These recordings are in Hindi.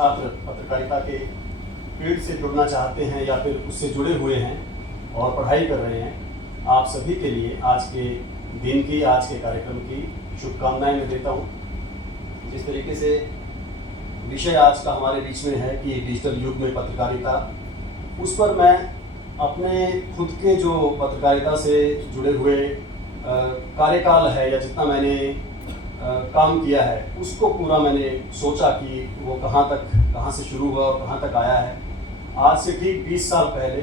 छात्र पत्रकारिता के फील्ड से जुड़ना चाहते हैं या फिर उससे जुड़े हुए हैं और पढ़ाई कर रहे हैं, आप सभी के लिए आज के दिन की, आज के कार्यक्रम की शुभकामनाएं मैं देता हूं। जिस तरीके से विषय आज का हमारे बीच में है कि डिजिटल युग में पत्रकारिता, उस पर मैं अपने खुद के जो पत्रकारिता से जुड़े हुए कार्यकाल है या जितना मैंने काम किया है उसको पूरा मैंने सोचा कि वो कहाँ से शुरू हुआ और कहाँ तक आया है। आज से ठीक 20 साल पहले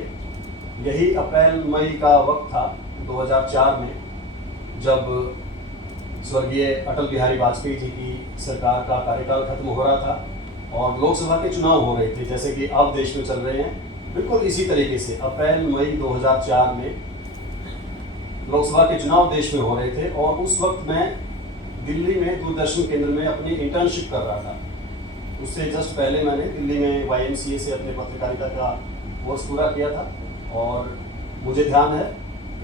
यही अप्रैल मई का वक्त था 2004 में, जब स्वर्गीय अटल बिहारी वाजपेयी जी की सरकार का कार्यकाल खत्म हो रहा था और लोकसभा के चुनाव हो रहे थे, जैसे कि अब देश में चल रहे हैं। बिल्कुल इसी तरीके से अप्रैल मई 2004 में लोकसभा के चुनाव देश में हो रहे थे और उस वक्त मैं दिल्ली में दूरदर्शन केंद्र में अपनी इंटर्नशिप कर रहा था। उससे जस्ट पहले मैंने दिल्ली में YMCA से अपने पत्रकारिता का कोर्स पूरा किया था और मुझे ध्यान है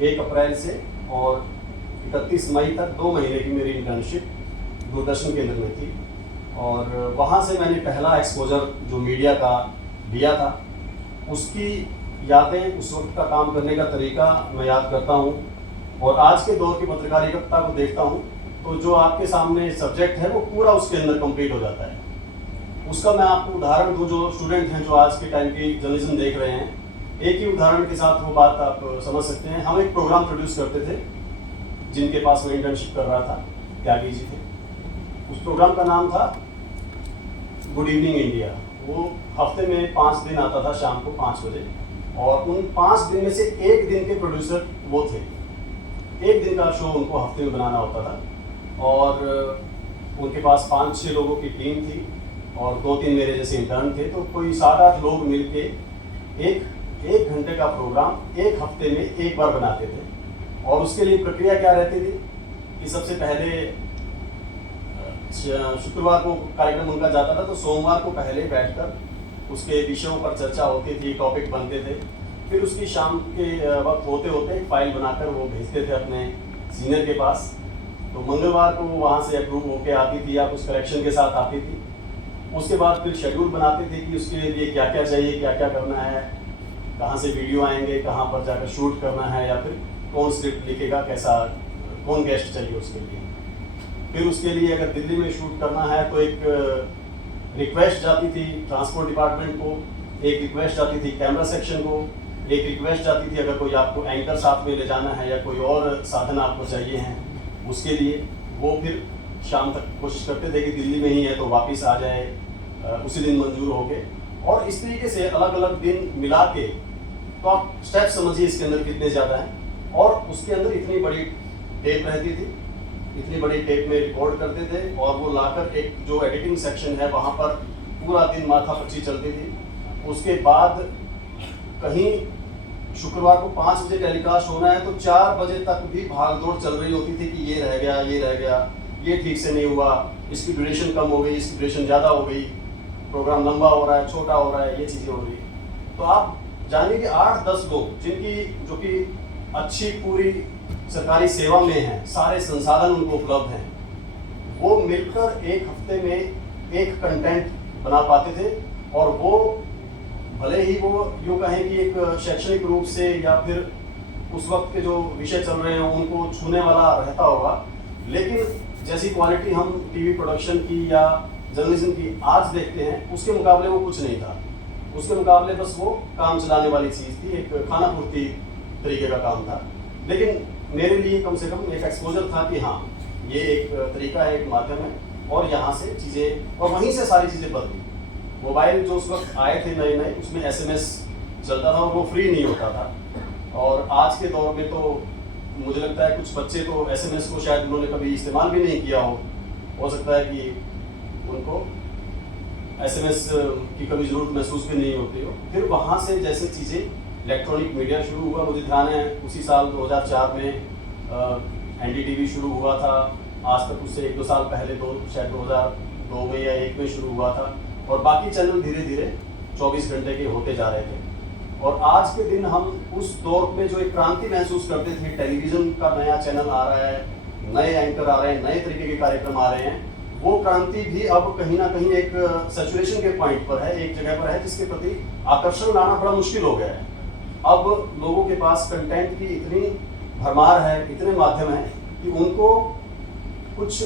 1 अप्रैल से और 31 मई तक 2 महीने की मेरी इंटर्नशिप दूरदर्शन केंद्र में थी और वहाँ से मैंने पहला एक्सपोजर जो मीडिया का लिया था, उसकी यादें, उस वक्त का काम करने का तरीका मैं याद करता हूँ और आज के दौर की पत्रकारिता को देखता हूँ तो जो आपके सामने सब्जेक्ट है वो पूरा उसके अंदर कंप्लीट हो जाता है। उसका मैं आपको उदाहरण दूँ, जो स्टूडेंट हैं जो आज के टाइम की जर्नलिज्म देख रहे हैं, एक ही उदाहरण के साथ वो बात आप समझ सकते हैं। हम एक प्रोग्राम प्रोड्यूस करते थे जिनके पास मैं इंटर्नशिप कर रहा था, त्यागी जी थे। उस प्रोग्राम का नाम था गुड इवनिंग इंडिया। वो हफ्ते में 5 दिन आता था शाम को 5 बजे और उन 5 दिन में से एक दिन के प्रोड्यूसर वो थे। एक दिन का शो उनको हफ्ते में बनाना होता था और उनके पास 5-6 लोगों की टीम थी और 2-3 मेरे जैसे इंटर्न थे, तो कोई 7-8 लोग मिलके एक घंटे का प्रोग्राम एक हफ्ते में एक बार बनाते थे। और उसके लिए प्रक्रिया क्या रहती थी कि सबसे पहले शुक्रवार को कार्यक्रम उनका जाता था, तो सोमवार को पहले बैठकर उसके विषयों पर चर्चा होती थी, टॉपिक बनते थे। फिर उसकी शाम के वक्त होते होते फाइल बनाकर वो भेजते थे अपने सीनियर के पास। तो मंगलवार को वहाँ से अप्रूव होके आती थी या कुछ करेक्शन के साथ आती थी। उसके बाद फिर शेड्यूल बनाते थे कि उसके लिए क्या क्या चाहिए, क्या क्या करना है, कहाँ से वीडियो आएंगे, कहाँ पर जाकर शूट करना है, या फिर कौन स्क्रिप्ट लिखेगा, कैसा कौन गेस्ट चाहिए उसके लिए। फिर उसके लिए अगर दिल्ली में शूट करना है तो एक रिक्वेस्ट जाती थी ट्रांसपोर्ट डिपार्टमेंट को, एक रिक्वेस्ट जाती थी कैमरा सेक्शन को, एक रिक्वेस्ट जाती थी अगर कोई आपको एंकर साथ में ले जाना है या कोई और साधन आपको चाहिए हैं उसके लिए। वो फिर शाम तक कोशिश करते थे कि दिल्ली में ही है तो वापस आ जाए, उसी दिन मंजूर हो गए। और इस तरीके से अलग अलग दिन मिला के, तो आप स्टेप समझिए इसके अंदर कितने ज़्यादा हैं। और उसके अंदर इतनी बड़ी टेप रहती थी, इतनी बड़ी टेप में रिकॉर्ड करते थे और वो लाकर एक जो एडिटिंग सेक्शन है वहाँ पर पूरा दिन माथापच्ची चलती थी। उसके बाद कहीं शुक्रवार को 5 बजे टेलीकास्ट होना है तो 4 बजे तक भी भाग दौड़ चल रही होती थी कि ये रह गया, ये रह गया, ये ठीक से नहीं हुआ, इसकी ड्यूरेशन कम हो गई, इसकी ड्यूरेशन ज़्यादा हो गई, प्रोग्राम लंबा हो रहा है, छोटा हो रहा है, ये चीज़ें हो रही है। तो आप जानिए कि 8-10 लोग जो कि अच्छी पूरी सरकारी सेवा में हैं, सारे संसाधन उनको उपलब्ध हैं, वो मिलकर एक हफ्ते में एक कंटेंट बना पाते थे। और वो भले ही वो यूँ कहें कि एक शैक्षणिक रूप से या फिर उस वक्त के जो विषय चल रहे हैं उनको छूने वाला रहता होगा, लेकिन जैसी क्वालिटी हम टीवी प्रोडक्शन की या जर्नलिज्म की आज देखते हैं उसके मुकाबले वो कुछ नहीं था। उसके मुकाबले बस वो काम चलाने वाली चीज़ थी, एक खाना पूर्ति तरीके का काम था। लेकिन मेरे लिए कम से कम एक एक्सपोजर था कि हाँ, ये एक तरीका है, एक माध्यम है और यहाँ से चीज़ें, और वहीं से सारी चीज़ें बदली। मोबाइल जो उस वक्त आए थे नए नए, उसमें SMS चलता था और वो फ्री नहीं होता था। और आज के दौर में तो मुझे लगता है कुछ बच्चे तो SMS को शायद उन्होंने कभी इस्तेमाल भी नहीं किया हो सकता है कि उनको SMS की कभी ज़रूरत महसूस भी नहीं होती हो। फिर वहाँ से जैसे चीज़ें इलेक्ट्रॉनिक मीडिया शुरू हुआ, मुझे ध्यान है उसी साल 2004 में NDTV शुरू हुआ था। आज तक उससे 1-2 साल पहले तो शायद 2002 में या 1 में शुरू हुआ था और बाकी चैनल धीरे धीरे 24 घंटे के होते जा रहे थे। और आज के दिन हम उस दौर में जो एक क्रांति महसूस करते थे, टेलीविज़न का नया चैनल आ रहा है, नए एंकर आ रहे हैं, नए तरीके के कार्यक्रम आ रहे हैं, वो क्रांति भी अब कहीं ना कहीं एक सैचुरेशन के पॉइंट पर है, एक जगह पर है जिसके प्रति आकर्षण लाना बड़ा मुश्किल हो गया है। अब लोगों के पास कंटेंट की इतनी भरमार है, इतने माध्यम हैं कि उनको कुछ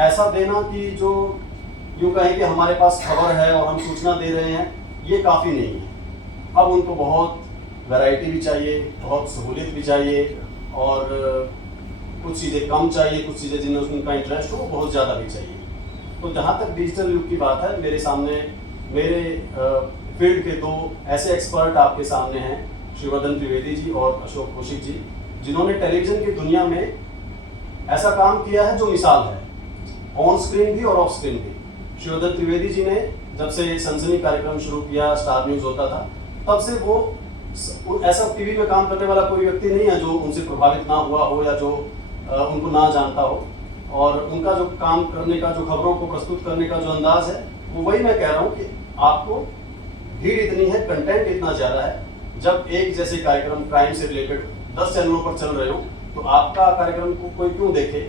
ऐसा देना कि जो यूँ कहें कि हमारे पास खबर है और हम सूचना दे रहे हैं, ये काफ़ी नहीं है। अब उनको बहुत वैरायटी भी चाहिए, बहुत सहूलियत भी चाहिए, और कुछ चीज़ें कम चाहिए, कुछ चीज़ें जिनमें उनका इंटरेस्ट हो वो बहुत ज़्यादा भी चाहिए। तो जहाँ तक डिजिटल युग की बात है, मेरे सामने मेरे फील्ड के दो ऐसे एक्सपर्ट आपके सामने हैं, शिववर्धन त्रिवेदी जी और अशोक कौशिक जी, जिन्होंने टेलीविज़न की दुनिया में ऐसा काम किया है जो मिसाल है, ऑन स्क्रीन भी और ऑफ स्क्रीन भी। शिववर्धन त्रिवेदी जी ने जब से सनसनी कार्यक्रम शुरू किया, स्टार न्यूज़ होता था, तब से वो ऐसा टीवी में काम करने वाला कोई व्यक्ति नहीं है जो उनसे प्रभावित ना हुआ हो या जो उनको ना जानता हो। और उनका जो काम करने का, जो खबरों को प्रस्तुत करने का जो अंदाज है, वो वही मैं कह रहा हूँ कि आपको भीड़ इतनी है, कंटेंट इतना ज़्यादा है, जब एक जैसे कार्यक्रम क्राइम से रिलेटेड 10 चैनलों पर चल रहे हो तो आपका कार्यक्रम को कोई क्यों देखे।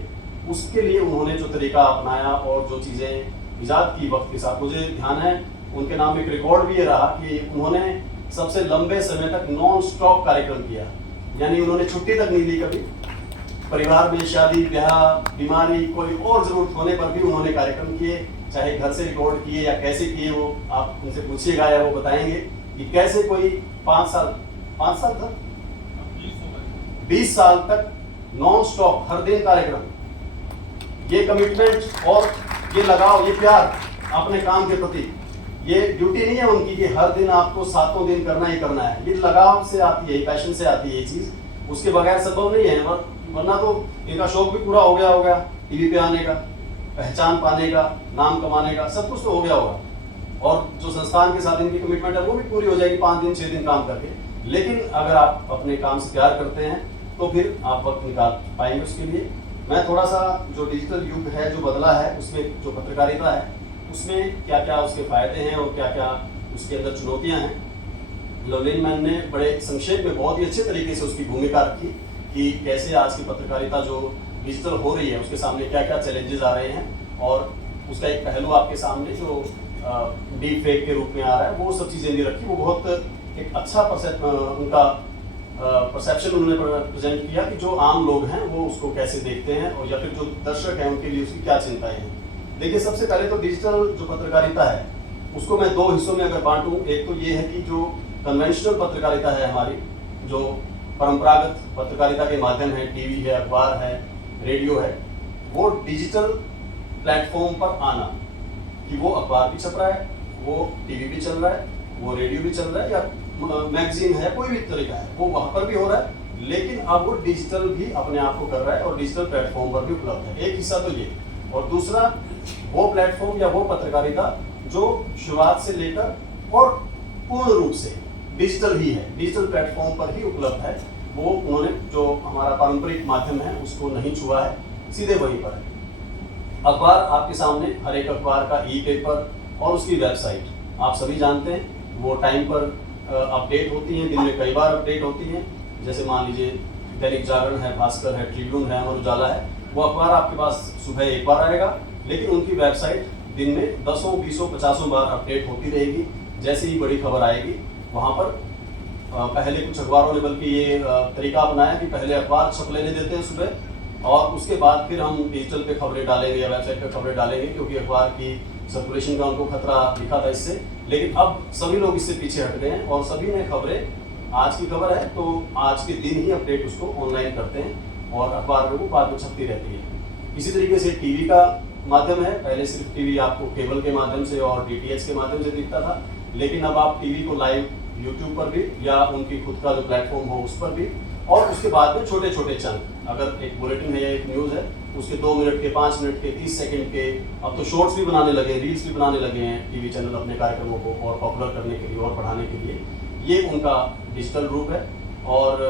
उसके लिए उन्होंने जो तरीका अपनाया और जो चीज़ें ईजाद की वक्त के साथ, मुझे ध्यान है उनके नाम एक रिकॉर्ड भी ये रहा कि उन्होंने सबसे लंबे समय तक नॉन स्टॉप कार्यक्रम किया, यानी उन्होंने छुट्टी तक नहीं ली कभी। परिवार में शादी ब्याह, बीमारी, कोई और ज़रूरत होने पर भी उन्होंने कार्यक्रम किए, चाहे घर से रिकॉर्ड किए या कैसे किए, वो आप उनसे पूछिएगा या वो बताएंगे कि कैसे कोई 5 साल तक 20 साल तक नॉन स्टॉप हर दिन कार्यक्रम। ये कमिटमेंट और ये लगाव, ये प्यार अपने काम के प्रति, ये ड्यूटी नहीं है उनकी कि हर दिन आपको 7 दिन करना ही करना है। ये लगाव से आती है, पैशन से आती है ये चीज़, उसके बगैर संभव नहीं है। वरना तो इनका शौक भी पूरा हो गया होगा, टीवी पे आने का, पहचान पाने का, नाम कमाने का, सब कुछ तो हो गया होगा, और जो संस्थान के साथ इनकी कमिटमेंट है वो भी पूरी हो जाएगी 5 दिन 6 दिन काम करके। लेकिन अगर आप अपने काम से प्यार करते हैं तो फिर आप वक्त निकाल पाएंगे उसके लिए। मैं थोड़ा सा जो डिजिटल युग है, जो बदला है, उसमें जो पत्रकारिता है, उसमें क्या क्या उसके फ़ायदे हैं और क्या क्या उसके अंदर चुनौतियाँ हैं, लवलीन मैन ने बड़े संक्षेप में बहुत ही अच्छे तरीके से उसकी भूमिका रखी कि कैसे आज की पत्रकारिता जो डिजिटल हो रही है उसके सामने क्या क्या चैलेंजेस आ रहे हैं, और उसका एक पहलू आपके सामने जो डीप फेक के रूप में आ रहा है, वो सब चीज़ें भी रखी। वो बहुत एक अच्छा उनका परसेप्शन उन्होंने प्रेजेंट किया कि जो आम लोग हैं वो उसको कैसे देखते हैं, और या फिर जो दर्शक हैं उनके लिए उसकी क्या चिंताएं हैं। देखिए, सबसे पहले तो डिजिटल जो पत्रकारिता है उसको मैं 2 हिस्सों में अगर बांटूं, एक तो ये है कि जो कन्वेंशनल पत्रकारिता है हमारी, जो परंपरागत पत्रकारिता के माध्यम है, टीवी है, अखबार है, रेडियो है, वो डिजिटल प्लेटफॉर्म पर आना, कि वो अखबार भी छप रहा है, वो टीवी भी चल रहा है, वो रेडियो भी चल रहा है, या मैगजीन है, कोई भी तरीका है, वो वहाँ पर भी हो रहा है, लेकिन अब वो डिजिटल भी अपने आप को कर रहा है और डिजिटल प्लेटफॉर्म पर भी उपलब्ध है। एक हिस्सा तो ये, और दूसरा वो प्लेटफॉर्म या वो पत्रकारिता जो शुरुआत से लेकर और पूर्ण रूप से डिजिटल ही है, डिजिटल प्लेटफॉर्म पर ही उपलब्ध है। वो उन्होंने जो हमारा पारंपरिक माध्यम है उसको नहीं छुआ है, सीधे वहीं पर है। अखबार आपके सामने, हर एक अखबार का ई-पेपर और उसकी वेबसाइट आप सभी जानते हैं, वो टाइम पर अपडेट होती हैं, दिन में कई बार अपडेट होती हैं। जैसे मान लीजिए दैनिक जागरण है, भास्कर है, ट्रिब्यून है, अमर उजाला है, वो अखबार आपके पास सुबह एक बार आएगा, लेकिन उनकी वेबसाइट दिन में 10, 20, 50 बार अपडेट होती रहेगी। जैसे ही बड़ी खबर आएगी वहाँ पर पहले कुछ अखबारों ने बल्कि ये तरीका अपनाया कि पहले अखबार छप लेने देते हैं सुबह, और उसके बाद फिर हम डिजिटल पे खबरें डालेंगे या वेबसाइट पे खबरें डालेंगे, क्योंकि अखबार की सर्कुलेशन का उनको खतरा दिखा था इससे। लेकिन अब सभी लोग इससे पीछे हट गए हैं और सभी ने खबरें, आज की खबर है तो आज के दिन ही अपडेट उसको ऑनलाइन करते हैं और अखबार में वो बाद में छपती रहती है। इसी तरीके से टीवी का माध्यम है, पहले सिर्फ टीवी आपको केबल के माध्यम से और डीटीएच के माध्यम से दिखता था, लेकिन अब आप टीवी को लाइव यूट्यूब पर भी या उनकी खुद का जो प्लेटफॉर्म हो उस पर भी, और उसके बाद में छोटे छोटे चंक, अगर एक बुलेटिन है या एक न्यूज़ है उसके 2 मिनट के, 5 मिनट के, 30 सेकंड के, अब तो शॉर्ट्स भी बनाने लगे हैं, रील्स भी बनाने लगे हैं टीवी चैनल अपने कार्यक्रमों को और पॉपुलर करने के लिए और बढ़ाने के लिए। ये उनका डिजिटल रूप है। और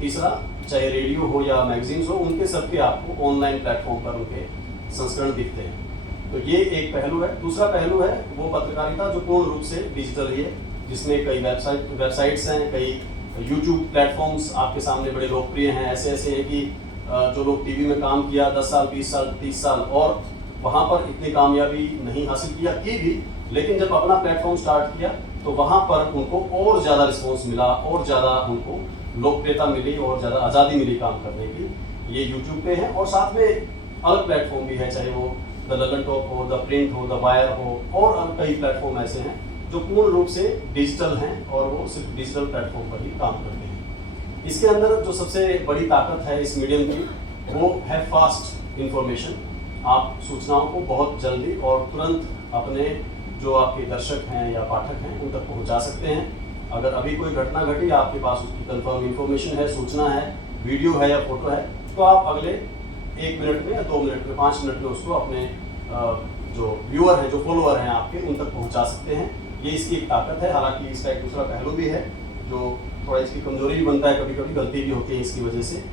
तीसरा, चाहे रेडियो हो या मैगजीन्स हो, उनके सबके आपको ऑनलाइन प्लेटफॉर्म पर उनके संस्करण दिखते हैं। तो ये एक पहलू है। दूसरा पहलू है वो पत्रकारिता जो पूर्ण रूप से डिजिटल ही है, जिसमें कई वेबसाइट्स हैं, कई यूट्यूब प्लेटफॉर्म्स आपके सामने बड़े लोकप्रिय हैं। ऐसे हैं कि जो लोग टीवी में काम किया 10 साल, 20 साल, 30 साल और वहाँ पर इतनी कामयाबी नहीं हासिल की भी, लेकिन जब अपना प्लेटफॉर्म स्टार्ट किया तो वहाँ पर उनको और ज़्यादा रिस्पॉन्स मिला, और ज़्यादा उनको लोकप्रियता मिली और ज़्यादा आज़ादी मिली काम करने की। ये यूट्यूब पे है और साथ में अलग प्लेटफॉर्म भी है, चाहे वो द ललन टॉक हो, द प्रिंट हो, द वायर हो, और कई प्लेटफॉर्म ऐसे हैं जो पूर्ण रूप से डिजिटल हैं और वो सिर्फ डिजिटल प्लेटफॉर्म पर ही काम करते हैं। इसके अंदर जो सबसे बड़ी ताकत है इस मीडियम की, वो है फास्ट इंफॉर्मेशन। आप सूचनाओं को बहुत जल्दी और तुरंत अपने जो आपके दर्शक हैं या पाठक हैं उन तक पहुंचा सकते हैं। अगर अभी कोई घटना घटी, आपके पास उसकी कंफर्म इंफॉर्मेशन है, सूचना है, वीडियो है या फोटो है, तो आप अगले 1 मिनट में या 2 मिनट में, 5 मिनट में उसको अपने जो व्यूअर हैं, जो फॉलोअर हैं आपके, उन तक पहुंचा सकते हैं। ये इसकी एक ताकत है। हालांकि इसका एक दूसरा पहलू भी है जो थोड़ा इसकी कमजोरी भी बनता है, कभी कभी गलती भी होती है इसकी वजह से।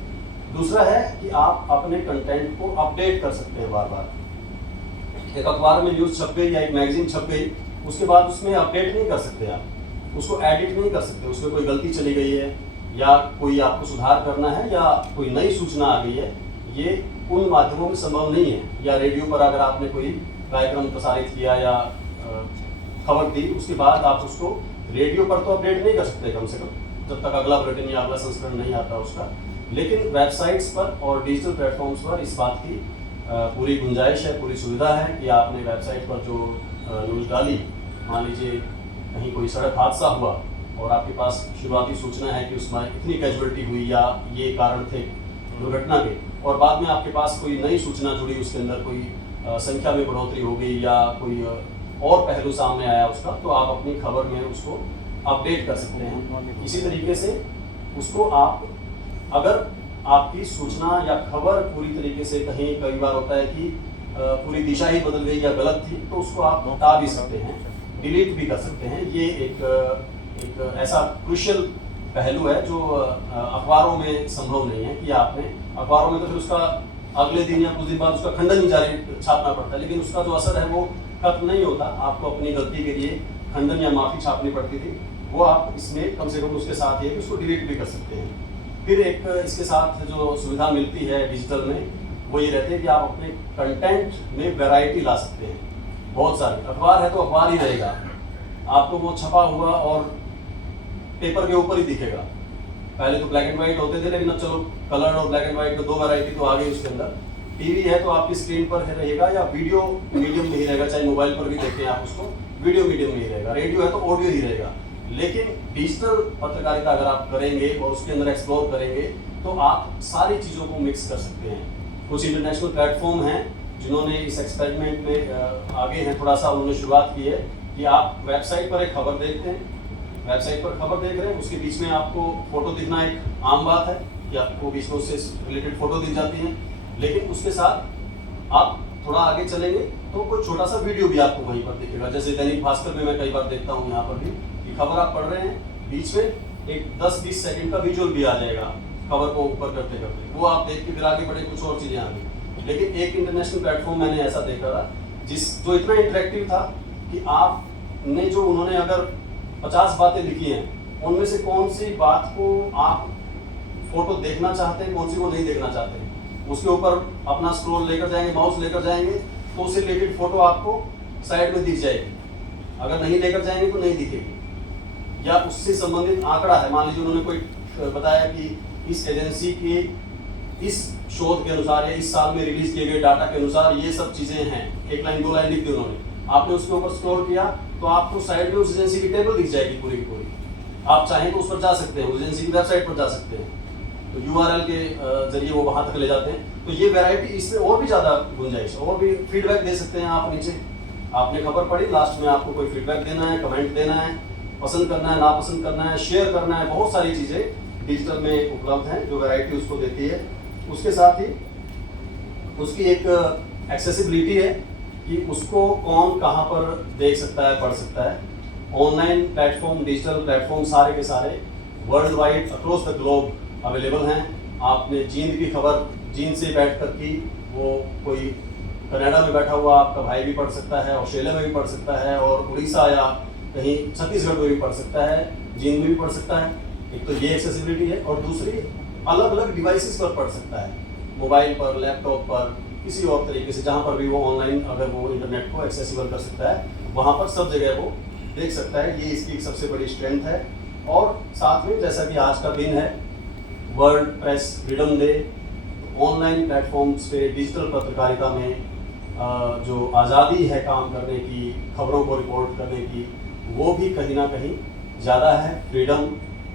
दूसरा है कि आप अपने कंटेंट को अपडेट कर सकते हैं बार बार। एक अखबार में न्यूज़ छप गई या एक मैगजीन छप गई, उसके बाद उसमें अपडेट नहीं कर सकते, आप उसको एडिट नहीं कर सकते, उसमें कोई गलती चली गई है या कोई आपको सुधार करना है या कोई नई सूचना आ गई है, ये उन माध्यमों में संभव नहीं है। या रेडियो पर अगर आपने कोई कार्यक्रम प्रसारित किया या खबर दी, उसके बाद आप उसको रेडियो पर तो अपडेट नहीं कर सकते कम से कम, जब तक अगला बुलेटिन या अगला संस्करण नहीं आता उसका। लेकिन वेबसाइट्स पर और डिजिटल प्लेटफॉर्म्स पर इस बात की पूरी गुंजाइश है, पूरी सुविधा है कि आपने वेबसाइट पर जो न्यूज़ डाली, मान लीजिए कहीं कोई सड़क हादसा हुआ और आपके पास शुरुआती सूचना है कि उसमें इतनी कैजुअलिटी हुई या ये कारण थे दुर्घटना के, और बाद में आपके पास कोई नई सूचना जुड़ी, उसके अंदर कोई संख्या में बढ़ोतरी हो गई या कोई और पहलू सामने आया उसका, तो आप अपनी खबर में उसको अपडेट कर सकते हैं। इसी तरीके से उसको आप, अगर आपकी सूचना या खबर पूरी तरीके से, कहीं कई बार होता है कि पूरी दिशा ही बदल गई या गलत थी, तो उसको आप हटा भी सकते हैं, डिलीट भी कर सकते हैं। ये एक ऐसा क्रूशियल पहलू है जो अखबारों में संभव नहीं है कि आपने, अखबारों में तो फिर उसका अगले दिन या कुछ दिन बाद उसका खंडन ही जारी छापना पड़ता है, लेकिन उसका जो असर है वो खत्म नहीं होता। आपको अपनी गलती के लिए खंडन या माफ़ी छापनी पड़ती थी, वो आप इसमें कम से कम उसके साथ ये कि उसको डिलीट भी कर सकते हैं। फिर एक इसके साथ जो सुविधा मिलती है डिजिटल में, वो ये रहती है कि आप अपने कंटेंट में वैरायटी ला सकते हैं। बहुत सारे, अखबार है तो अखबार ही रहेगा, आपको वो छपा हुआ और पेपर के ऊपर ही दिखेगा। पहले तो ब्लैक एंड व्हाइट होते थे, लेकिन अब चलो कलर और ब्लैक एंड व्हाइट में 2 वैरायटी तो आ गई उसके अंदर। टीवी है तो आपकी स्क्रीन पर रहेगा या वीडियो मीडियम में ही रहेगा, चाहे मोबाइल पर भी देखें आप उसको, वीडियो मीडियम में ही रहेगा। रेडियो है तो ऑडियो ही रहेगा। लेकिन डिजिटल पत्रकारिता अगर आप करेंगे और उसके अंदर एक्सप्लोर करेंगे, तो आप सारी चीज़ों को मिक्स कर सकते हैं। कुछ इंटरनेशनल प्लेटफॉर्म हैं जिन्होंने इस एक्सपेरिमेंट में आगे हैं, थोड़ा सा उन्होंने शुरुआत की है कि आप वेबसाइट पर एक खबर देखते हैं, वेबसाइट पर खबर देख रहे हैं, उसके बीच में आपको फोटो दिखना एक आम बात है कि आपको बीच में उससे रिलेटेड फोटो दिख जाती है। लेकिन उसके साथ आप थोड़ा आगे चलेंगे तो कोई छोटा सा वीडियो भी आपको वहीं पर दिखेगा। जैसे दैनिक भास्कर में मैं कई बार देखता हूँ, यहाँ पर भी कि खबर आप पढ़ रहे हैं, बीच में एक 10-20 सेकंड का विजुअल भी आ जाएगा खबर को ऊपर करते करते, वो आप देख के फिर आगे बढ़े, कुछ और चीज़ें आ गई। लेकिन एक इंटरनेशनल प्लेटफॉर्म मैंने ऐसा देखा था जो इतना इंटरेक्टिव था कि आपने जो, उन्होंने अगर 50 बातें लिखी हैं, उनमें से कौन सी बात को आप फोटो देखना चाहते हैं, कौन सी को नहीं देखना चाहते हैं, उसके ऊपर अपना स्क्रॉल लेकर जाएंगे, माउस लेकर जाएंगे, तो उससे रिलेटेड फोटो आपको साइड में दिख जाएगी। अगर नहीं लेकर जाएंगे तो नहीं दिखेगी। या उससे संबंधित आंकड़ा है, मान लीजिए उन्होंने कोई बताया कि इस एजेंसी के इस शोध के अनुसार या इस साल में रिलीज किए गए डाटा के अनुसार ये सब चीजें हैं, 1 लाइन 2 लाइन लिख दी उन्होंने, आपने उसके ऊपर स्क्रॉल किया तो आपको साइड में उस एजेंसी की टेबल दिख जाएगी पूरी की पूरी। आप चाहें तो उस पर जा सकते हैं, उस एजेंसी की वेबसाइट पर जा सकते हैं, तो URL के जरिए वो वहां तक ले जाते हैं। तो ये वैरायटी, इसमें और भी ज़्यादा गुंजाइश, और भी फीडबैक दे सकते हैं आप नीचे। आपने खबर पढ़ी, लास्ट में आपको कोई फीडबैक देना है, कमेंट देना है, पसंद करना है, नापसंद करना है, शेयर करना है, बहुत सारी चीज़ें डिजिटल में उपलब्ध हैं जो वैरायटी उसको देती है। उसके साथ ही उसकी एक एक्सेसिबिलिटी है कि उसको कौन कहाँ पर देख सकता है, पढ़ सकता है। ऑनलाइन प्लेटफॉर्म, डिजिटल प्लेटफॉर्म सारे के सारे world wide across the globe available हैं। आपने जींद की खबर जींद से बैठ कर की, वो कोई कनाडा में बैठा हुआ आपका भाई भी पढ़ सकता है, ऑस्ट्रेलिया में भी पढ़ सकता है, और उड़ीसा या कहीं छत्तीसगढ़ में भी पढ़ सकता है, जींद में भी पढ़ सकता है। एक तो ये एक्सेसिबिलिटी है, और दूसरी अलग अलग डिवाइसेस पर पढ़ सकता है, मोबाइल पर, लैपटॉप पर, किसी और तरीके से, जहाँ पर भी वो ऑनलाइन अगर वो इंटरनेट को एक्सेसिबल कर सकता है, वहाँ पर सब जगह वो देख सकता है। ये इसकी एक सबसे बड़ी स्ट्रेंथ है। और साथ में जैसा कि आज का दिन है world press freedom day, online platforms पे डिजिटल पत्रकारिता में जो आज़ादी है काम करने की, खबरों को रिपोर्ट करने की, वो भी कहीं ना कहीं ज़्यादा है। फ्रीडम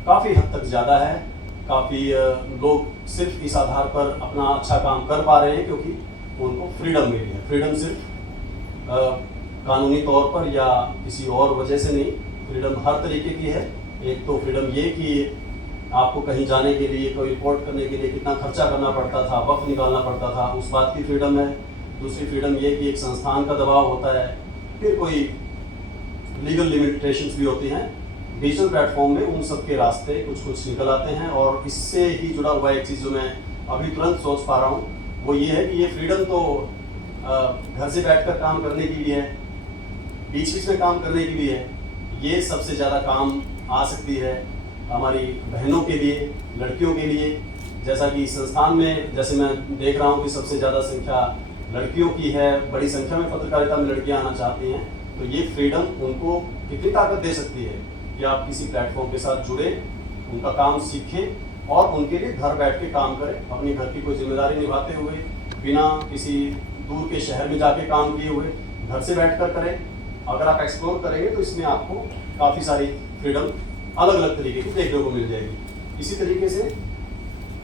काफ़ी हद तक ज़्यादा है। काफ़ी लोग सिर्फ इस आधार पर अपना अच्छा काम कर पा रहे हैं क्योंकि उनको फ्रीडम मिली है। फ्रीडम सिर्फ कानूनी तौर पर या किसी और वजह से नहीं, फ्रीडम हर तरीके की है। एक तो फ्रीडम ये कि आपको कहीं जाने के लिए, कोई रिपोर्ट करने के लिए कितना खर्चा करना पड़ता था, वक्त निकालना पड़ता था, उस बात की फ्रीडम है। दूसरी फ्रीडम ये कि एक संस्थान का दबाव होता है, फिर कोई लीगल लिमिटेशंस भी होती हैं। डिजिटल प्लेटफॉर्म में उन सब के रास्ते कुछ कुछ निकल आते हैं। और इससे ही जुड़ा हुआ एक चीज़ जो मैं अभी तुरंत सोच पा रहा हूँ वो ये है कि ये फ्रीडम तो घर से बैठकर काम करने की भी है, बीच बीच में काम करने की भी है। ये सबसे ज़्यादा काम आ सकती है हमारी बहनों के लिए, लड़कियों के लिए। जैसा कि संस्थान में जैसे मैं देख रहा हूँ कि सबसे ज़्यादा संख्या लड़कियों की है, बड़ी संख्या में पत्रकारिता में लड़कियाँ आना चाहती हैं। तो ये फ्रीडम उनको कितनी ताकत दे सकती है कि आप किसी प्लेटफॉर्म के साथ जुड़े, उनका काम सीखें और उनके लिए घर बैठ के काम करें, अपनी घर की कोई जिम्मेदारी निभाते हुए, बिना किसी दूर के शहर में जाके काम किए हुए, घर से बैठकर करें। अगर आप एक्सप्लोर करेंगे तो इसमें आपको काफ़ी सारी फ्रीडम अलग अलग तरीके की देखने को मिल जाएगी। इसी तरीके से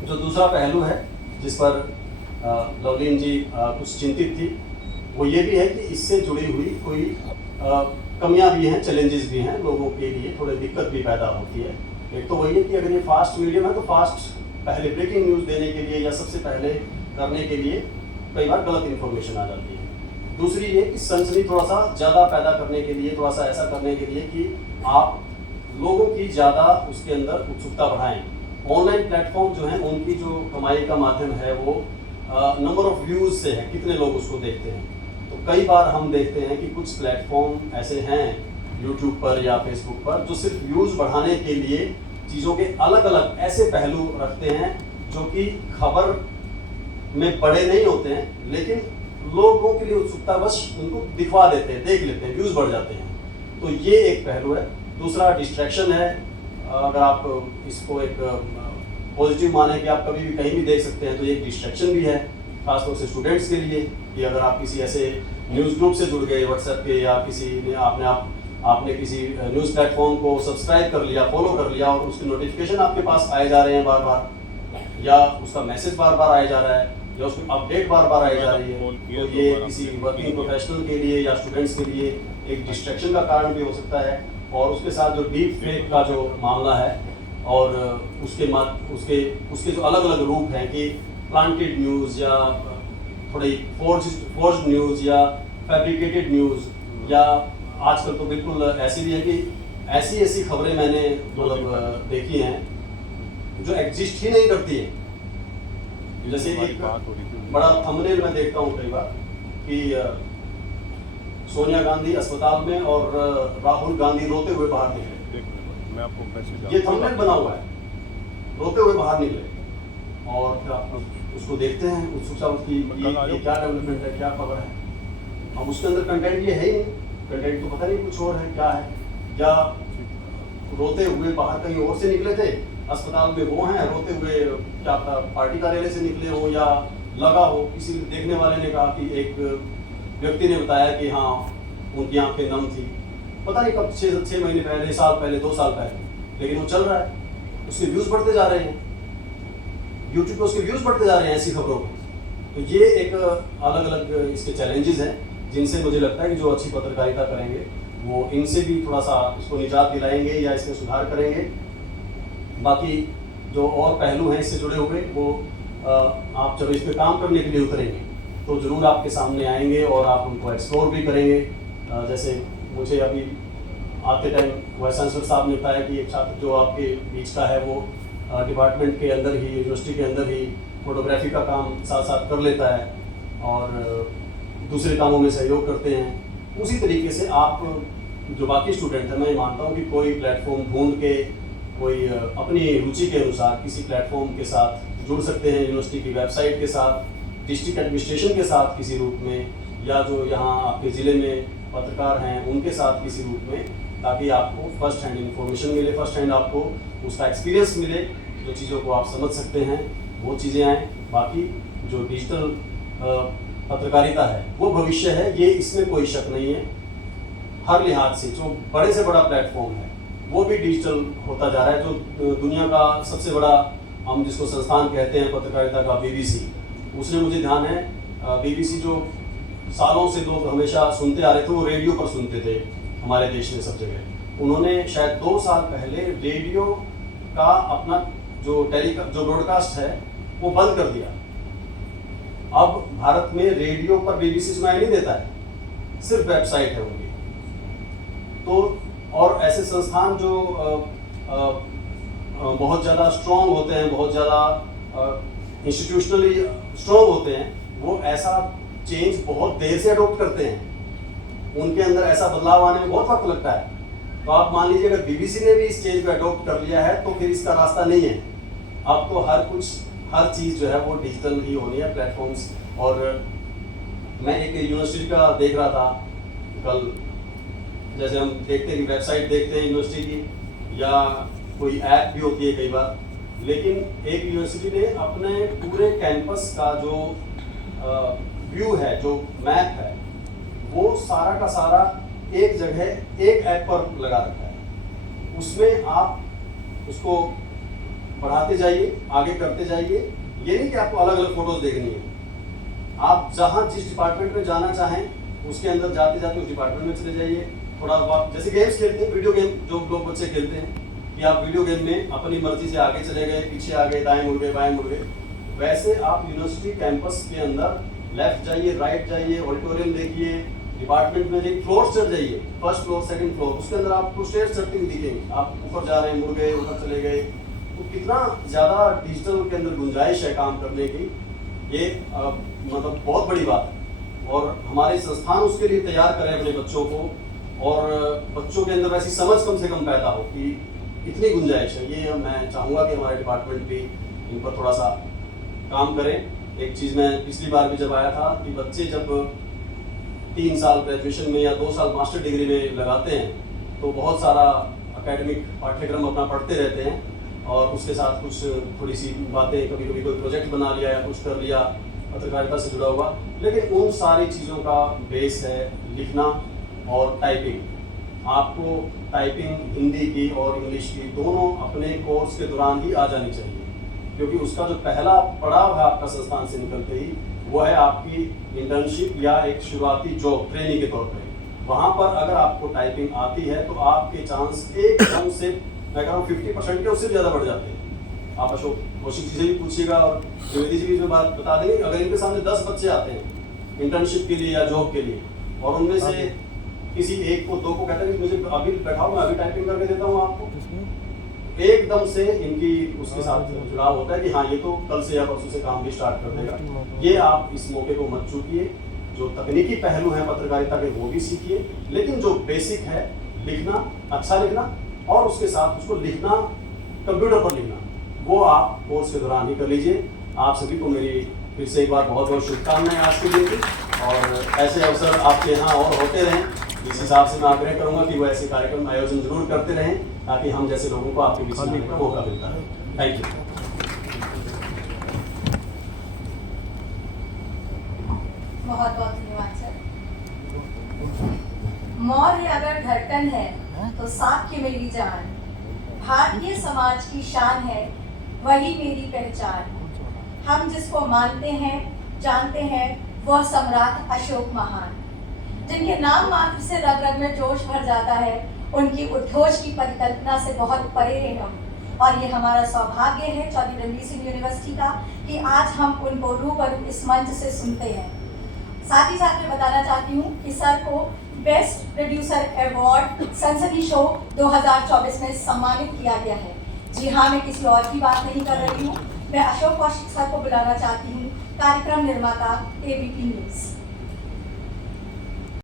जो दूसरा पहलू है जिस पर लवलीन जी कुछ चिंतित थी, वो ये भी है कि इससे जुड़ी हुई कोई कमियां भी हैं, चैलेंजेस भी हैं, लोगों के लिए थोड़ी दिक्कत भी पैदा होती है। एक तो वही है कि अगर ये फास्ट मीडियम है तो फास्ट पहले ब्रेकिंग न्यूज़ देने के लिए या सबसे पहले करने के लिए कई बार गलत इन्फॉर्मेशन आ जाती है। दूसरी ये कि सनसनी थोड़ा सा ज़्यादा पैदा करने के लिए, थोड़ा सा ऐसा करने के लिए कि आप लोगों की ज़्यादा उसके अंदर उत्सुकता बढ़ाएं। ऑनलाइन प्लेटफॉर्म जो हैं उनकी जो कमाई का माध्यम है वो नंबर ऑफ व्यूज़ से है, कितने लोग उसको देखते हैं। तो कई बार हम देखते हैं कि कुछ प्लेटफॉर्म ऐसे हैं यूट्यूब पर या फेसबुक पर जो सिर्फ व्यूज़ बढ़ाने के लिए चीज़ों के अलग अलग ऐसे पहलू रखते हैं जो कि खबर में बड़े नहीं होते हैं, लेकिन लोगों के लिए उत्सुकतावश उनको दिखवा देते हैं, देख लेते हैं, व्यूज़ बढ़ जाते हैं। तो ये एक पहलू है। दूसरा डिस्ट्रैक्शन है। अगर आप इसको एक पॉजिटिव माने कि आप कभी भी कहीं भी देख सकते हैं तो ये एक डिस्ट्रैक्शन भी है, खासतौर से स्टूडेंट्स के लिए। कि अगर आप किसी ऐसे न्यूज़ ग्रुप से जुड़ गए व्हाट्सएप पे, या किसी ने आपने किसी न्यूज़ प्लेटफॉर्म को सब्सक्राइब कर लिया, फॉलो कर लिया, और उसके नोटिफिकेशन आपके पास आए जा रहे हैं बार बार, या उसका मैसेज बार बार आया जा रहा है, या उसकी अपडेट बार बार आई जा रही है, तो ये किसी वर्किंग प्रोफेशनल के लिए या स्टूडेंट्स के लिए एक डिस्ट्रैक्शन का कारण भी हो सकता है। और उसके साथ जो डीप फेक का जो मामला है और उसके जो अलग अलग रूप हैं कि प्लांटेड न्यूज़ या थोड़ी फोर्ज्ड न्यूज़ या फैब्रिकेटेड न्यूज़, या आजकल तो बिल्कुल ऐसी भी है कि ऐसी खबरें मैंने मतलब देखी हैं जो एग्जिस्ट ही नहीं करती हैं। जैसे एक बड़ा थंबनेल मैं देखता हूँ कई बार कि सोनिया गांधी अस्पताल में और राहुल गांधी रोते हुए बाहर निकले। मैं आपको ये थंबनेल बना हुआ है, रोते हुए बाहर निकले, और फिर आप उसको देखते हैं उत्सुकता उसकी ये क्या डेवलपमेंट है, क्या खबर है। अब उसके अंदर कंटेंट ये है ही नहीं, कंटेंट तो पता नहीं कुछ और है, क्या है। या रोते हुए बाहर कहीं और से निकले थे, अस्पताल में वो हैं, रोते हुए क्या पार्टी कार्यालय से निकले हो, या लगा हो किसी देखने वाले ने कहा कि एक व्यक्ति ने बताया कि हाँ उनकी आंखें नम थी, पता नहीं कब, 6 महीने पहले, साल पहले, 2 साल पहले, लेकिन वो चल रहा है, उसके व्यूज़ बढ़ते जा रहे हैं, यूट्यूब पे उसके व्यूज़ बढ़ते जा रहे हैं ऐसी खबरों के। तो ये एक अलग अलग इसके चैलेंजेस हैं जिनसे मुझे लगता है कि जो अच्छी पत्रकारिता करेंगे वो इनसे भी थोड़ा सा इसको निजात दिलाएंगे या इसमें सुधार करेंगे। बाकी जो और पहलू हैं इससे जुड़े हुए वो आप जब इस पर काम करने के लिए उतरेंगे तो ज़रूर आपके सामने आएंगे और आप उनको एक्सप्लोर भी करेंगे। जैसे मुझे अभी आते टाइम वाइस चांसलर साहब ने बताया कि एक छात्र जो आपके बीच का है वो डिपार्टमेंट के अंदर ही, यूनिवर्सिटी के अंदर ही फोटोग्राफी का काम साथ साथ कर लेता है और दूसरे कामों में सहयोग करते हैं। उसी तरीके से आप जो बाकी स्टूडेंट हैं, मैं मानता हूँ कि कोई प्लेटफॉर्म ढूंढ के, कोई अपनी रुचि के अनुसार किसी प्लेटफॉर्म के साथ जुड़ सकते हैं, यूनिवर्सिटी की वेबसाइट के साथ, डिस्ट्रिक्ट एडमिनिस्ट्रेशन के साथ किसी रूप में, या जो यहाँ आपके ज़िले में पत्रकार हैं उनके साथ किसी रूप में, ताकि आपको फर्स्ट हैंड इन्फॉर्मेशन मिले, फर्स्ट हैंड आपको उसका एक्सपीरियंस मिले, जो चीज़ों को आप समझ सकते हैं वो चीज़ें आएँ। बाकी जो डिजिटल पत्रकारिता है वो भविष्य है, ये इसमें कोई शक नहीं है। हर लिहाज से जो बड़े से बड़ा प्लेटफॉर्म है वो भी डिजिटल होता जा रहा है। जो दुनिया का सबसे बड़ा, हम जिसको संस्थान कहते हैं पत्रकारिता का, BBC, उसने, मुझे ध्यान है, BBC जो सालों से लोग हमेशा सुनते आ रहे थे, वो रेडियो पर सुनते थे हमारे देश में सब जगह। उन्होंने शायद 2 साल पहले रेडियो का अपना जो ब्रॉडकास्ट है वो बंद कर दिया। अब भारत में रेडियो पर BBC सुनाई नहीं देता है, सिर्फ वेबसाइट है उनकी। तो और ऐसे संस्थान जो बहुत ज़्यादा स्ट्रॉन्ग होते हैं, बहुत ज़्यादा इंस्टीट्यूशनली स्ट्रॉन्ग होते हैं, वो ऐसा चेंज बहुत देर से अडॉप्ट करते हैं। उनके अंदर ऐसा बदलाव आने में बहुत वक्त लगता है। तो आप मान लीजिए अगर BBC ने भी इस चेंज को अडॉप्ट कर लिया है तो फिर इसका रास्ता नहीं है। अब तो हर चीज़ जो है वो डिजिटल ही होनी है, प्लेटफॉर्म्स। और मैं एक यूनिवर्सिटी का देख रहा था कल, जैसे हम देखते हैं कि वेबसाइट देखते हैं यूनिवर्सिटी की, या कोई ऐप भी होती है कई बार, लेकिन एक यूनिवर्सिटी ने अपने पूरे कैंपस का जो व्यू है, जो मैप है, वो सारा का सारा एक जगह एक ऐप पर लगा रखा है। उसमें आप उसको बढ़ाते जाइए, आगे करते जाइए। ये नहीं कि आपको अलग अलग फोटोज देखनी है, आप जहाँ जिस डिपार्टमेंट में जाना चाहें उसके अंदर जाते जाते उस डिपार्टमेंट में चले जाइए। थोड़ा बहुत जैसे गेम्स खेलते हैं, वीडियो गेम जो लोग बच्चे खेलते हैं, कि आप वीडियो गेम में अपनी मर्जी से आगे चले गए, पीछे आ गए, दाएं मुड़ गए, बाएं मुड़ गए, वैसे आप यूनिवर्सिटी कैंपस के अंदर लेफ्ट जाइए, राइट जाइए, ऑडिटोरियम देखिए, डिपार्टमेंट में जाइए, फ्लोर चढ़ जाइए, फर्स्ट फ्लोर, सेकंड फ्लोर, उसके अंदर आपको स्टेयर्स चढ़ती हुई दिखेंगी। आप ऊपर जा रहे हैं, मुड़ गए, ऊपर चले गए। तो कितना ज़्यादा डिजिटल के अंदर गुंजाइश है काम करने की, ये मतलब बहुत बड़ी बात है। और हमारे संस्थान उसके लिए तैयार करें अपने बच्चों को, और बच्चों के अंदर ऐसी समझ कम से कम पैदा हो कि इतनी गुंजाइश है। ये मैं चाहूँगा कि हमारे डिपार्टमेंट भी इन पर थोड़ा सा काम करें। एक चीज़ मैं पिछली बार भी जब आया था कि बच्चे जब 3 साल ग्रेजुएशन में या 2 साल मास्टर डिग्री में लगाते हैं तो बहुत सारा एकेडमिक पाठ्यक्रम अपना पढ़ते रहते हैं, और उसके साथ कुछ थोड़ी सी बातें, कभी कभी कोई प्रोजेक्ट बना लिया या कुछ कर लिया पत्रकारिता से जुड़ा हुआ, लेकिन उन सारी चीज़ों का बेस है लिखना और टाइपिंग। आपको टाइपिंग हिंदी की और इंग्लिश की दोनों अपने कोर्स के दौरान ही आ जानी चाहिए, क्योंकि उसका जो पहला पड़ाव है आपका संस्थान से निकलते ही, वो है आपकी इंटर्नशिप या एक शुरुआती जॉब ट्रेनिंग के तौर पे। वहाँ पर अगर आपको टाइपिंग आती है तो आपके चांस एकदम से, मैं कह रहा हूँ 50% के उससे ज़्यादा बढ़ जाते हैं। आप अशोक कौशिक जी से भी पूछिएगा और त्रिवेदी जी भी इसमें बात बता देंगे। अगर इनके सामने 10 बच्चे आते हैं इंटर्नशिप के लिए या जॉब के लिए, और उनमें से किसी एक को, 2 को कहते हैं कि मुझे अभी बैठाओ, मैं अभी टाइपिंग करके देता हूँ आपको, एकदम से इनकी उसके साथ जुड़ाव होता है कि हाँ ये तो कल से या परसों से काम भी स्टार्ट कर देगा। ये आप इस मौके को मत चूकिए। जो तकनीकी पहलू हैं पत्रकारिता के वो भी सीखिए, लेकिन जो बेसिक है लिखना, अच्छा लिखना, और उसके साथ उसको लिखना कंप्यूटर पर लिखना, वो आप कोर्स के दौरान ही कर लीजिए। आप सभी को मेरी फिर से एक बार बहुत बहुत शुभकामनाएं आज के दिन की, और ऐसे अवसर आपके यहाँ और होते रहें। इस हिसाब से मैं आग्रह करूंगा कि वो ऐसे कार्यक्रम आयोजन जरूर करते रहें, ताकि हम जैसे लोगों को आपके बीच में का मौका मिलता है। Thank you. बहुत बहुत धन्यवाद सर। मौर्य अगर धड़कन है तो साक्य मेरी जान, भारतीय समाज की शान है वही मेरी पहचान। हम जिसको मानते हैं, जानते हैं, वह सम्राट अशोक महान, जिनके नाम मात्र से रग रग में जोश भर जाता है। उनकी उद्घोष की परिकल्पना से बहुत परे हैं हम, और ये हमारा सौभाग्य है चौधरी रणवीर सिंह यूनिवर्सिटी का कि आज हम उनको रूबरू इस मंच से सुनते हैं। साथ ही साथ मैं बताना चाहती हूँ कि सर को बेस्ट प्रोड्यूसर अवार्ड संसदीय शो 2024 में सम्मानित किया गया है। जी हाँ, मैं किसी और की बात नहीं कर रही हूँ, मैं अशोक कौशिक सर को बुलाना चाहती हूँ, कार्यक्रम निर्माता ABP न्यूज़।